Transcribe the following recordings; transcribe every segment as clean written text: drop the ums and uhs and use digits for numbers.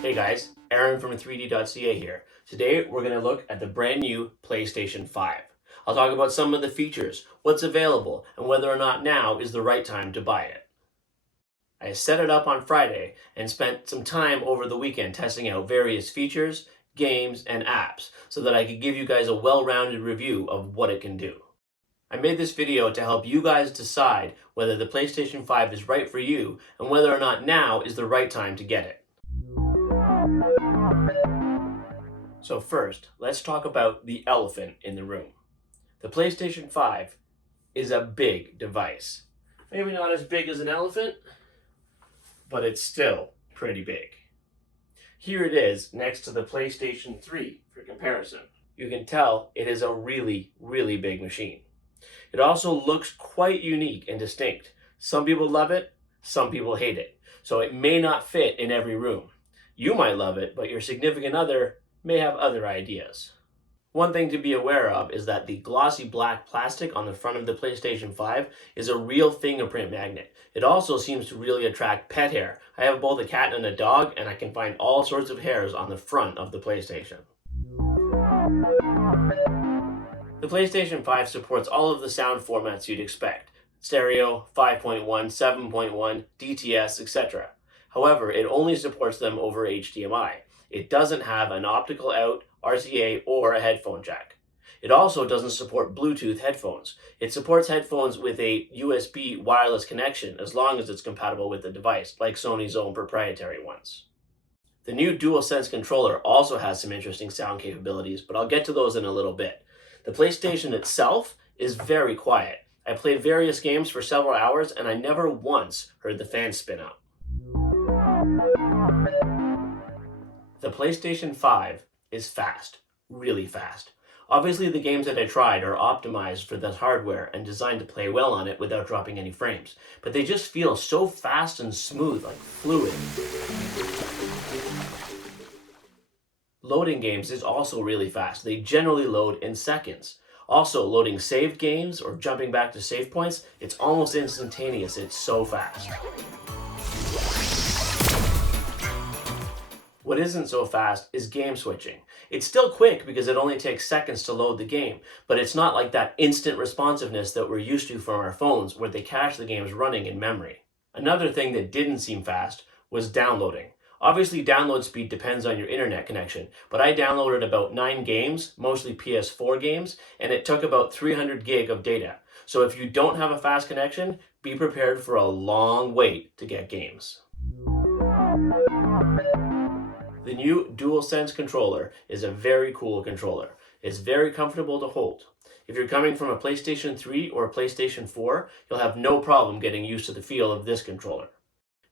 Hey guys, Aaron from 3D.ca here. Today we're going to look at the brand new PlayStation 5. I'll talk about some of the features, what's available, and whether or not now is the right time to buy it. I set it up on Friday and spent some time over the weekend testing out various features, games, and apps so that I could give you guys a well-rounded review of what it can do. I made this video to help you guys decide whether the PlayStation 5 is right for you and whether or not now is the right time to get it. So first, let's talk about the elephant in the room. The PlayStation 5 is a big device. Maybe not as big as an elephant, but it's still pretty big. Here it is next to the PlayStation 3 for comparison. You can tell it is a really, really big machine. It also looks quite unique and distinct. Some people love it, some people hate it. So it may not fit in every room. You might love it, but your significant other may have other ideas. One thing to be aware of is that the glossy black plastic on the front of the PlayStation 5 is a real fingerprint magnet. It also seems to really attract pet hair. I have both a cat and a dog, and I can find all sorts of hairs on the front of the PlayStation. The PlayStation 5 supports all of the sound formats you'd expect: stereo, 5.1, 7.1, DTS, etc. However, it only supports them over HDMI. It doesn't have an optical out, RCA, or a headphone jack. It also doesn't support Bluetooth headphones. It supports headphones with a USB wireless connection as long as it's compatible with the device, like Sony's own proprietary ones. The new DualSense controller also has some interesting sound capabilities, but I'll get to those in a little bit. The PlayStation itself is very quiet. I played various games for several hours and I never once heard the fan spin up. The PlayStation 5 is fast, really fast. Obviously the games that I tried are optimized for this hardware and designed to play well on it without dropping any frames, but they just feel so fast and smooth, like fluid. Loading games is also really fast. They generally load in seconds. Also, loading saved games or jumping back to save points, it's almost instantaneous. It's so fast. What isn't so fast is game switching. It's still quick because it only takes seconds to load the game, but it's not like that instant responsiveness that we're used to from our phones where they cache the games running in memory. Another thing that didn't seem fast was downloading. Obviously, download speed depends on your internet connection, but I downloaded about 9 games, mostly PS4 games, and it took about 300 gig of data. So if you don't have a fast connection, be prepared for a long wait to get games. The new DualSense controller is a very cool controller. It's very comfortable to hold. If you're coming from a PlayStation 3 or a PlayStation 4, you'll have no problem getting used to the feel of this controller.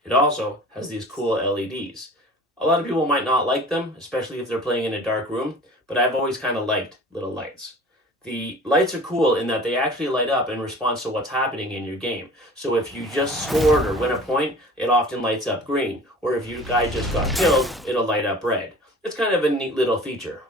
It also has these cool LEDs. A lot of people might not like them, especially if they're playing in a dark room, but I've always kind of liked little lights. The lights are cool in that they actually light up in response to what's happening in your game. So if you just scored or win a point, it often lights up green. Or if your guy just got killed, it'll light up red. It's kind of a neat little feature.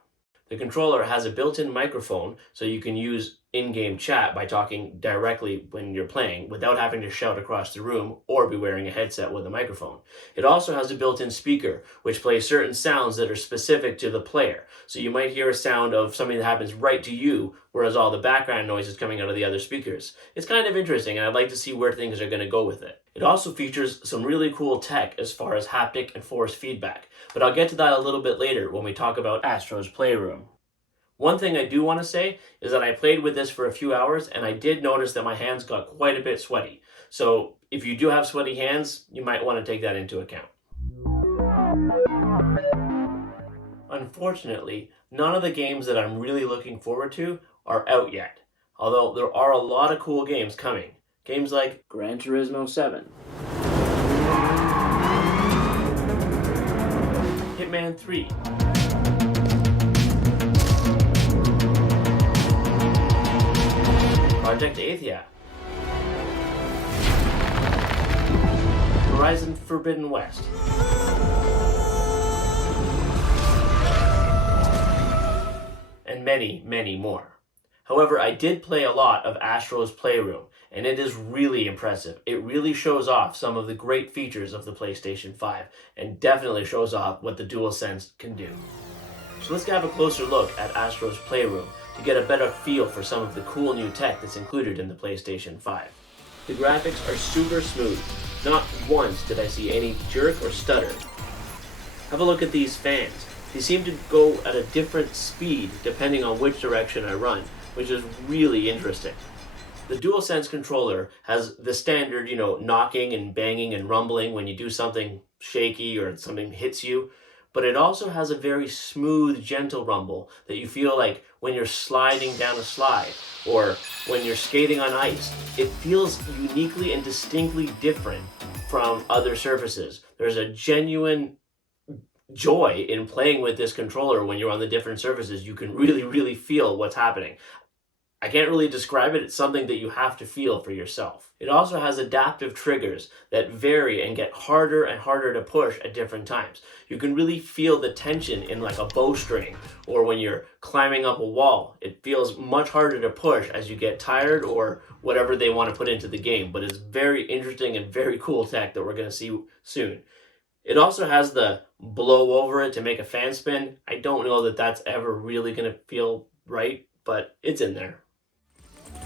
The controller has a built-in microphone, so you can use in-game chat by talking directly when you're playing without having to shout across the room or be wearing a headset with a microphone. It also has a built-in speaker, which plays certain sounds that are specific to the player. So you might hear a sound of something that happens right to you, whereas all the background noise is coming out of the other speakers. It's kind of interesting, and I'd like to see where things are going to go with it. It also features some really cool tech as far as haptic and force feedback, but I'll get to that a little bit later when we talk about Astro's Playroom. One thing I do want to say is that I played with this for a few hours and I did notice that my hands got quite a bit sweaty. So if you do have sweaty hands, you might want to take that into account. Unfortunately, none of the games that I'm really looking forward to are out yet, although there are a lot of cool games coming. Games like Gran Turismo 7, Hitman 3, Project Athia, Horizon Forbidden West, and many, many more. However, I did play a lot of Astro's Playroom, and it is really impressive. It really shows off some of the great features of the PlayStation 5, and definitely shows off what the DualSense can do. So let's have a closer look at Astro's Playroom to get a better feel for some of the cool new tech that's included in the PlayStation 5. The graphics are super smooth. Not once did I see any jerk or stutter. Have a look at these fans. They seem to go at a different speed depending on which direction I run, which is really interesting. The DualSense controller has the standard, knocking and banging and rumbling when you do something shaky or something hits you, but it also has a very smooth, gentle rumble that you feel like when you're sliding down a slide or when you're skating on ice. It feels uniquely and distinctly different from other surfaces. There's a genuine joy in playing with this controller when you're on the different surfaces. You can really, really feel what's happening. I can't really describe it. It's something that you have to feel for yourself. It also has adaptive triggers that vary and get harder and harder to push at different times. You can really feel the tension in like a bowstring or when you're climbing up a wall. It feels much harder to push as you get tired or whatever they want to put into the game, but it's very interesting and very cool tech that we're going to see soon. It also has the blow over it to make a fan spin. I don't know that that's ever really going to feel right, but it's in there.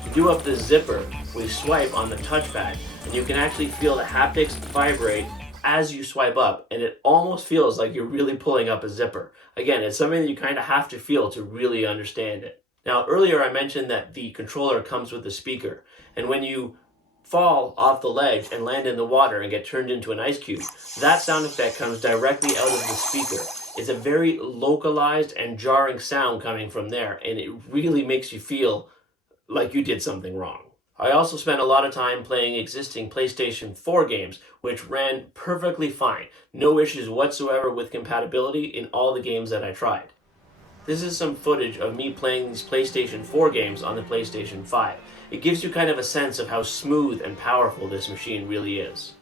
To do up the zipper, we swipe on the touchpad, and you can actually feel the haptics vibrate as you swipe up, and it almost feels like you're really pulling up a zipper. Again, it's something that you kind of have to feel to really understand it. Now, earlier I mentioned that the controller comes with a speaker, and when you fall off the ledge and land in the water and get turned into an ice cube, that sound effect comes directly out of the speaker. It's a very localized and jarring sound coming from there, and it really makes you feel like you did something wrong. I also spent a lot of time playing existing PlayStation 4 games, which ran perfectly fine. No issues whatsoever with compatibility in all the games that I tried. This is some footage of me playing these PlayStation 4 games on the PlayStation 5. It gives you kind of a sense of how smooth and powerful this machine really is.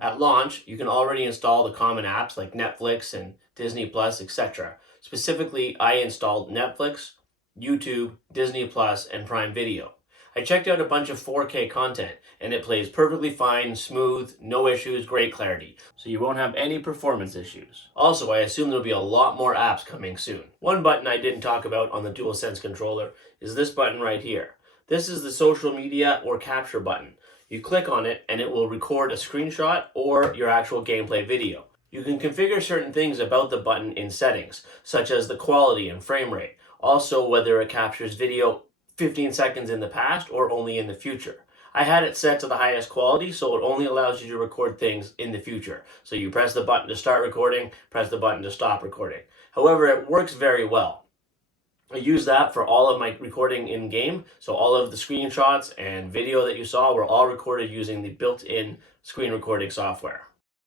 At launch, you can already install the common apps like Netflix and Disney Plus, etc. Specifically, I installed Netflix, YouTube, Disney Plus, and Prime Video. I checked out a bunch of 4K content, and it plays perfectly fine, smooth, no issues, great clarity, so you won't have any performance issues. Also, I assume there'll be a lot more apps coming soon. One button I didn't talk about on the DualSense controller is this button right here. This is the social media or capture button. You click on it and it will record a screenshot or your actual gameplay video. You can configure certain things about the button in settings, such as the quality and frame rate. Also, whether it captures video 15 seconds in the past or only in the future. I had it set to the highest quality, so it only allows you to record things in the future. So you press the button to start recording, press the button to stop recording. However, it works very well. I use that for all of my recording in game, so all of the screenshots and video that you saw were all recorded using the built-in screen recording software.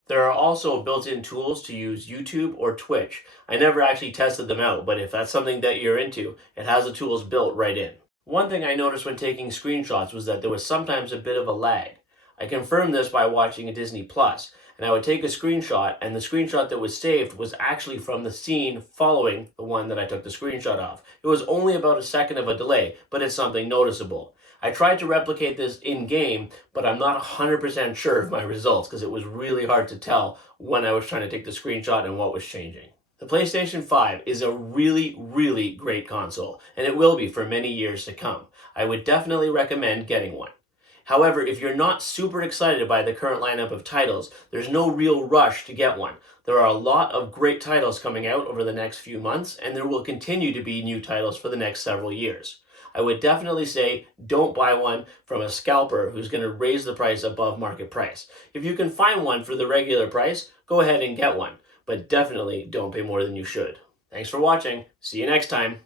There are also built-in tools to use YouTube or Twitch. I never actually tested them out, but if that's something that you're into, it has the tools built right in. One thing I noticed when taking screenshots was that there was sometimes a bit of a lag. I confirmed this by watching a Disney Plus, and I would take a screenshot, and the screenshot that was saved was actually from the scene following the one that I took the screenshot of. It was only about a second of a delay, but it's something noticeable. I tried to replicate this in-game, but I'm not 100% sure of my results because it was really hard to tell when I was trying to take the screenshot and what was changing. The PlayStation 5 is a really, really great console, and it will be for many years to come. I would definitely recommend getting one. However, if you're not super excited by the current lineup of titles, there's no real rush to get one. There are a lot of great titles coming out over the next few months, and there will continue to be new titles for the next several years. I would definitely say don't buy one from a scalper who's going to raise the price above market price. If you can find one for the regular price, go ahead and get one, but definitely don't pay more than you should. Thanks for watching. See you next time.